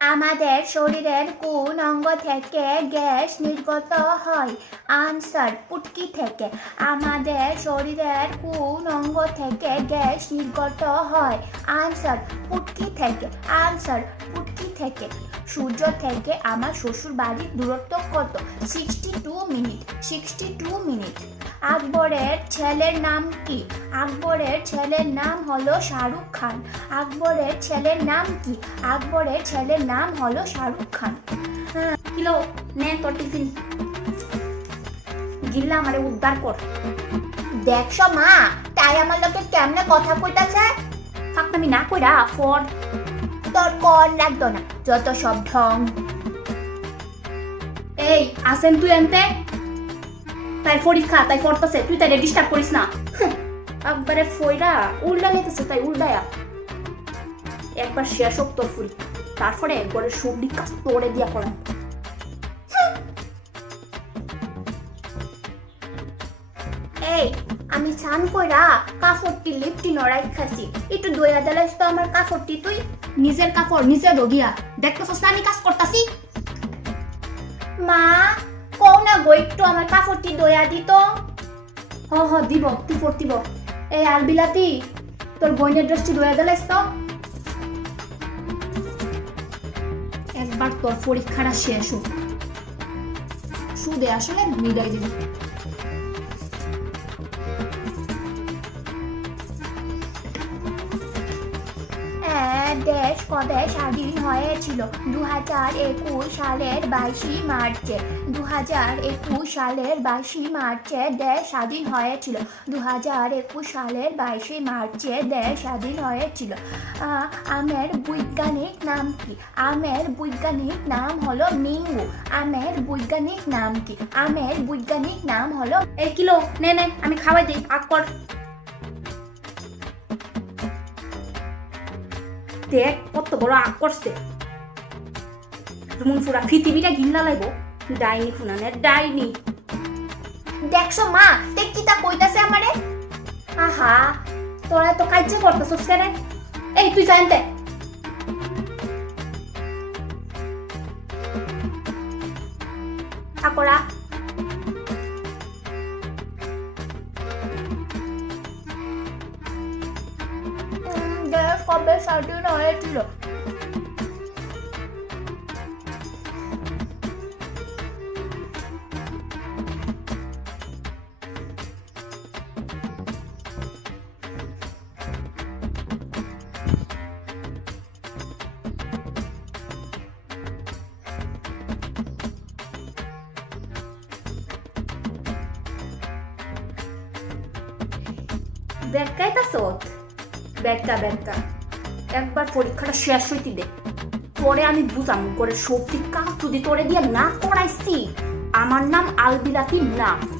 আমাদের শরীরের কোন অঙ্গ থেকে গ্যাস নির্গত হয়? আনসার পুটকি থেকে। আমাদের শরীরের কোন অঙ্গ থেকে গ্যাস নির্গত হয়? আনসার পুটকি থেকে। আনসার পুটকি থেকে। সূর্য থেকে আমার শ্বশুর বাড়ির দূরত্ব কত? Sixty two minute sixty two minute আকবরের ছেলের নাম কি? আকবরের ছেলের নাম হলো শাহরুখ খান। আকবরের ছেলের নাম কি? আকবরের ছেলের নাম হলো শাহরুখ খান। কিলো, নে তোর টিফিন। গিল্লা আমারে উদ্ধার কর। দেখছ মা, তাই আমার লোকে কেমনে কথা কইতাছে? ফাঁকনামি না কইরা ফর তোর কন লাগতো না, যত সব ঢং। এই, আসেন তুই এনতে। তাই পরীক্ষা, তাই পড়তেছে, তুই তাই ডিস্টার্ব করিস না। একবারে ফইরা উল্টা নিতেছে তাই উল্টায়া। একবার শেষ হোক তোর ফুল। তারপরে একবারে সবজি কাজ তোড়ে দিয়া করা এই, আমি স্নান কইরা কাপড়টি লিপটি নড়াই খাসি একটু দইয়া দিলাইস তো আমার কাপড়টি তুই। নিজের কাপড়, নিজে দগিয়া দেখতেছস আমি কাজ করতাছি? মা কও না গো, একটু আমার কাপড়টি দয়া দিত। হ হ, দিব তুই দিব। এই আলবিলাতি, তোর বইনের ড্রেসটি দয়া দিলাইস তো। একবার তোর পরীক্ষাটা শেষ হোক। সুদে আসলে মিলাই দিবি দেশ কবে স্বাধীন হয়েছিল। দু হাজার একুশ সালের বাইশে মার্চে দু হাজার একুশ সালের বাইশে মার্চে দেশ স্বাধীন হয়েছিল। দু হাজার একুশ সালের বাইশে মার্চে দেশ স্বাধীন হয়েছিল। আমের বৈজ্ঞানিক নাম কি? আমের বৈজ্ঞানিক নাম হলো মিঙ্গু আমের বৈজ্ঞানিক নাম কি? আমের বৈজ্ঞানিক নাম হলো এই কিলো, নে আমি খাওয়াই দিই, আগ দেখ, কত বড় আগ করছে। যেমন পুরা পৃথিবীটা ঘিন্না লাগবো। ডাইনি ফুনানে ডাইনি। দেখছ মা তে কিতা কইতাছে আমারে। আহা, তোরা তো কাজ করতেছস কেন? এই, তুই জানতে আকরা দেশ কবে স্বাধীন হয়েছিল বেকাইতাছ বেকা বেকা একবার পরীক্ষাটা শেষ হইতে দে। পরে আমি বুঝাম, করে সত্যি কাজ যদি তোরে দিয়ে না করাইছি আমার নাম আলবিলাতি না।